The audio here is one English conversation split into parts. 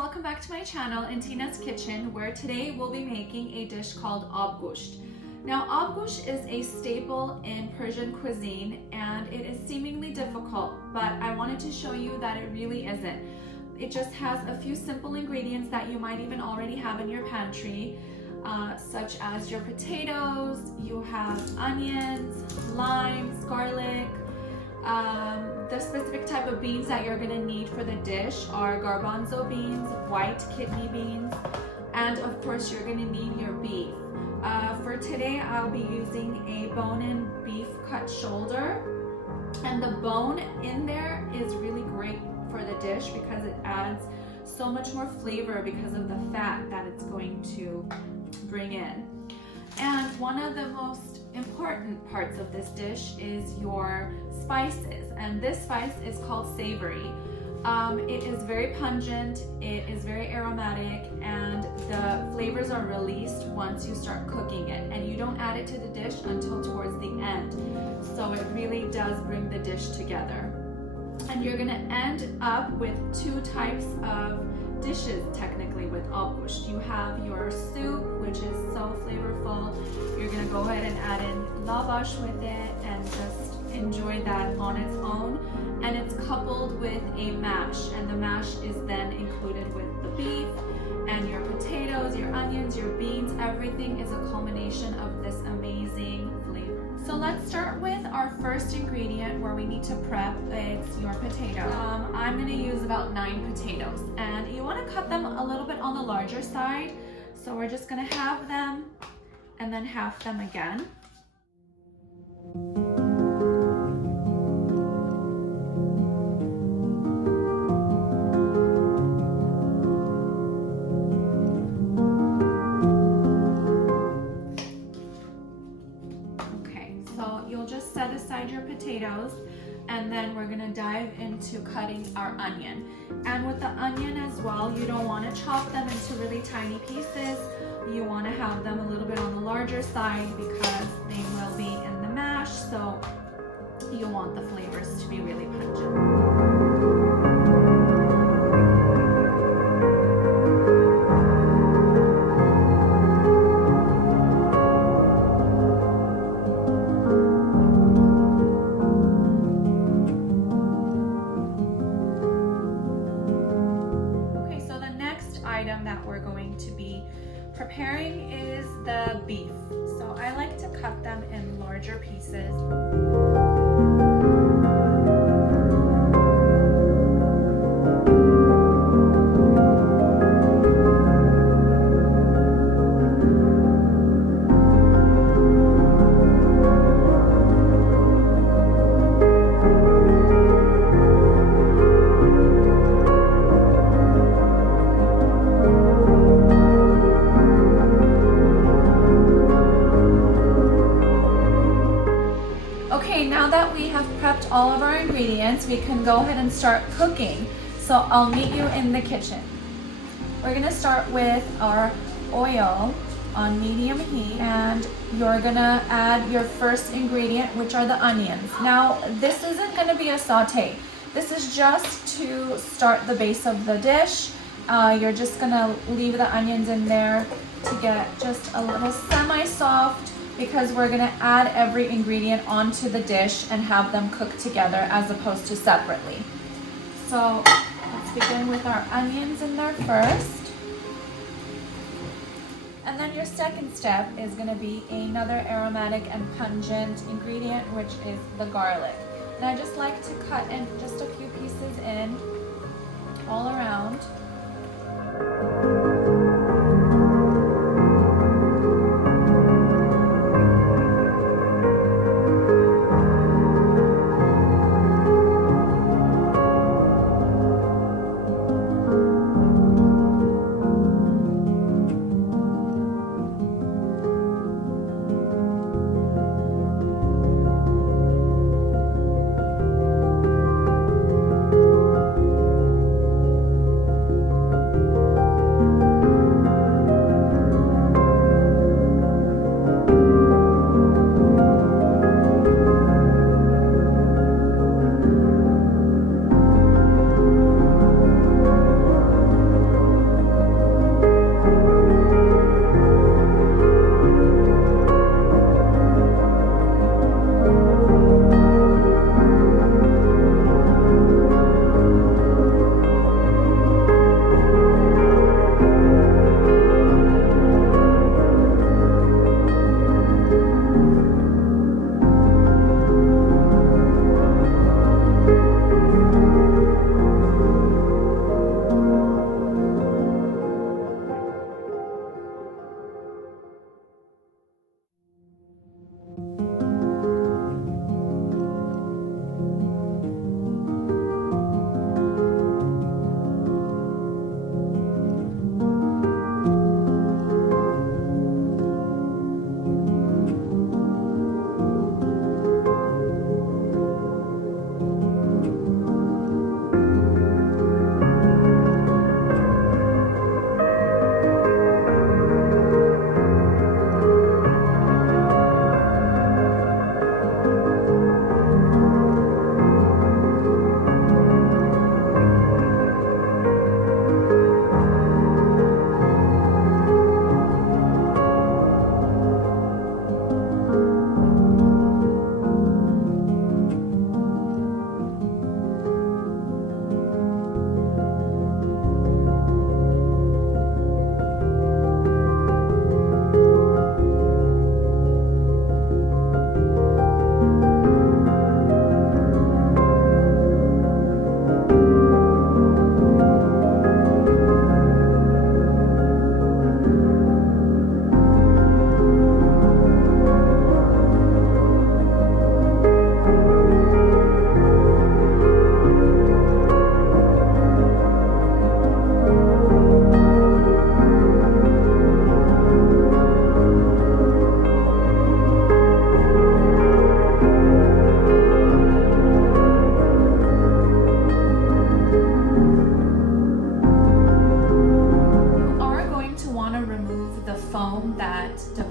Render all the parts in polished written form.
welcome back to my channel in Tina's Kitchen, where today we'll be making a dish called Abgusht. Now Abgusht is a staple in Persian cuisine and it is seemingly difficult, but I wanted to show you that it really isn't. It just has a few simple ingredients that you might even already have in your pantry, such as your potatoes, you have onions, limes, garlic. The specific type of beans that you're going to need for the dish are garbanzo beans, white kidney beans, and of course you're going to need your beef. For today I'll be using a bone-in beef cut shoulder, and the bone in there is really great for the dish because it adds so much more flavor because of the fat that it's going to bring in. And one of the most important parts of this dish is your spices, and this spice is called Savory. It is very pungent, it is very aromatic, and the flavors are released once you start cooking it, and you don't add it to the dish until towards the end, so it really does bring the dish together. And you're gonna end up with two types of dishes technically with Abgusht. You have your soup, which is so flavorful. You're gonna go ahead and add in lavash with it and just enjoy that on its own. And it's coupled with a mash, and the mash is then included with the beef and your potatoes, your onions, your beans. Everything is a culmination of this amazing flavor. So let's start with our first ingredient where we need to prep. It's your potato. I'm going to use about 9 potatoes, and you want to cut them a little bit on the larger side. So we're just going to halve them and then half them again. Set aside your potatoes, and then we're going to dive into cutting our onion. And with the onion as well, you don't want to chop them into really tiny pieces. You want to have them a little bit on the larger side because they will be in the mash, so you want the flavors to be really pungent. That we're going to be preparing is the beef. So I like to cut them in larger pieces. Now that we have prepped all of our ingredients, we can go ahead and start cooking. So I'll meet you in the kitchen. We're gonna start with our oil on medium heat, and you're gonna add your first ingredient, which are the onions. Now, this isn't gonna be a saute. This is just to start the base of the dish. You're just gonna leave the onions in there to get just a little semi-soft, because we're going to add every ingredient onto the dish and have them cook together as opposed to separately. So let's begin with our onions in there first. And then your second step is going to be another aromatic and pungent ingredient, which is the garlic. And I just like to cut in just a few pieces in all around.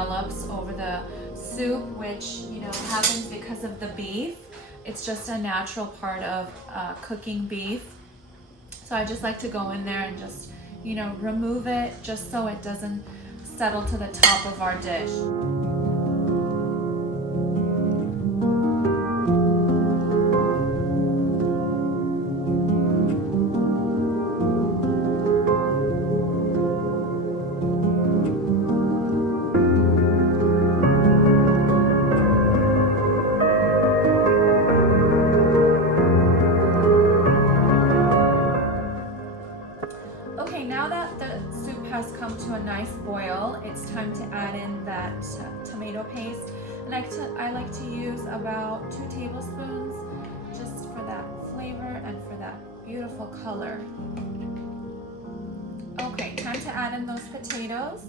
develops over the soup, which, you know, happens because of the beef. It's just a natural part of cooking beef. So I just like to go in there and just, you know, remove it just so it doesn't settle to the top of our dish. Okay, now that the soup has come to a nice boil, it's time to add in that tomato paste. And I like to use about 2 tablespoons just for that flavor and for that beautiful color. Okay, time to add in those potatoes.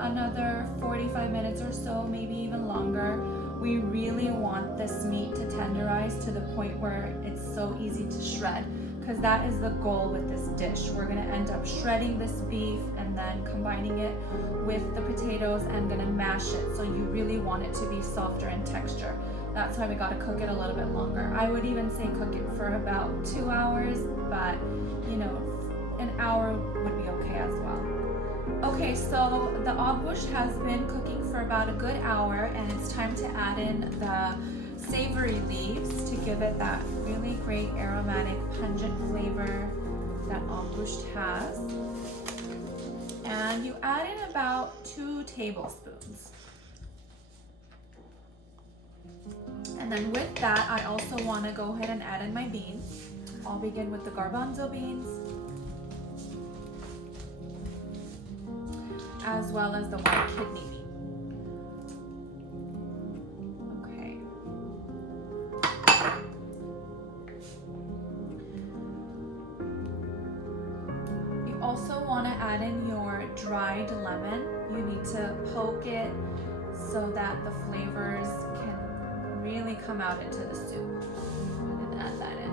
Another 45 minutes or so, maybe even longer. We really want this meat to tenderize to the point where it's so easy to shred, because that is the goal with this dish. We're gonna end up shredding this beef and then combining it with the potatoes and gonna mash it. So you really want it to be softer in texture. That's why we gotta cook it a little bit longer. I would even say cook it for about 2 hours, but you know, an hour would be okay as well. Okay, so the Abgusht has been cooking for about a good hour, and it's time to add in the savory leaves to give it that really great aromatic, pungent flavor that Abgusht has. And you add in about 2 tablespoons. And then with that, I also want to go ahead and add in my beans. I'll begin with the garbanzo beans, as well as the white kidney bean. Okay. You also want to add in your dried lemon. You need to poke it so that the flavors can really come out into the soup. And add that in.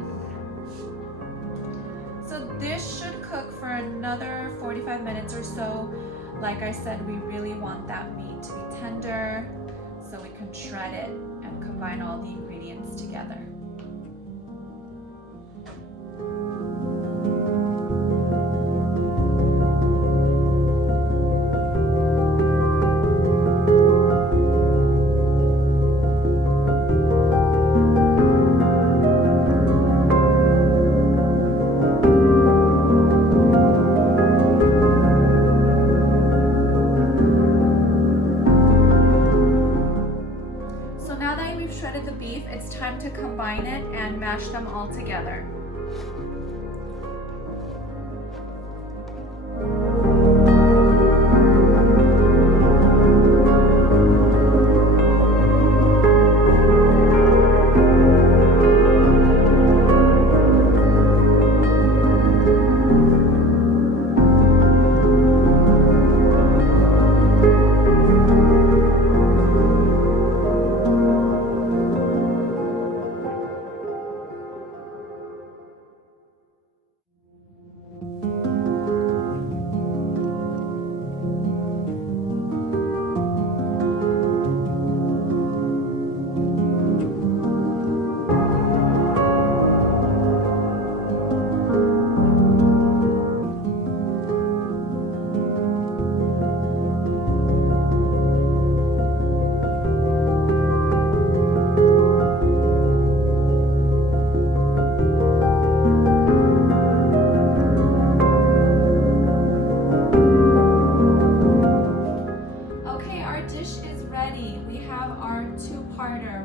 So this should cook for another 45 minutes or so. Like I said, we really want that meat to be tender so we can shred it and combine all the ingredients together. Shredded the beef, it's time to combine it and mash them all together.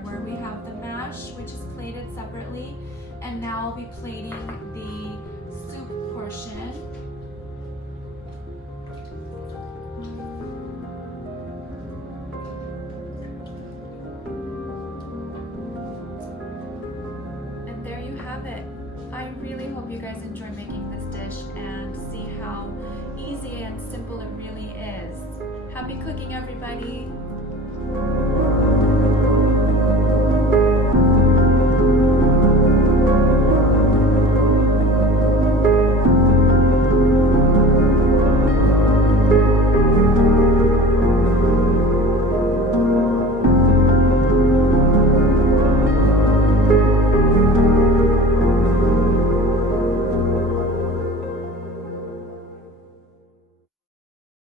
Where we have the mash, which is plated separately, and now I'll be plating the soup portion. And there you have it. I really hope you guys enjoy making this dish and see how easy and simple it really is. Happy cooking, everybody!